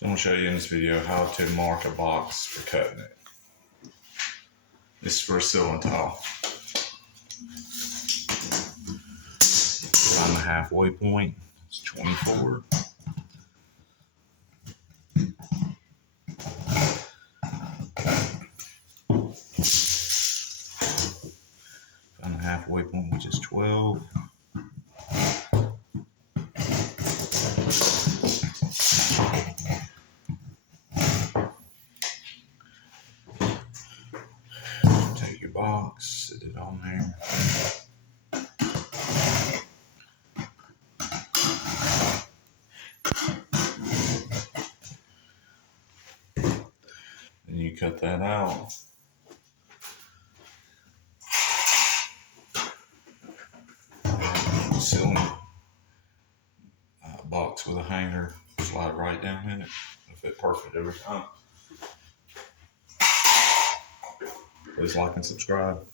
So I'm going to show you in this video how to mark a box for cutting it. This is for a ceiling tile. Find the halfway point. It's 24. Find the halfway point, which is 12. Take your box, sit it on there. Then you cut that out. Ceiling box with a hanger, slide right down in it. It'll fit perfect every time. Please like and subscribe.